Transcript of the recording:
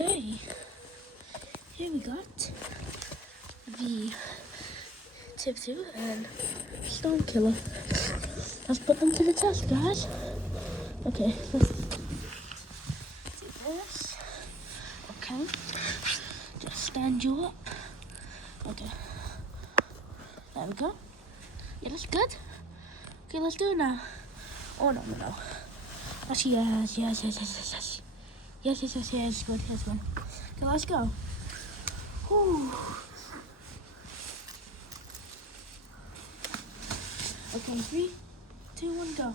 Okay, here we got the tip 2 and storm killer. Let's put them to the test, guys. Okay, let's do this. Okay, just stand you up. Okay, there we go. Yeah, that's good. Okay, let's do it now. Oh, no. Actually, yes. Yes, good. Okay, let's go. Whew. Okay, 3, 2, 1, go.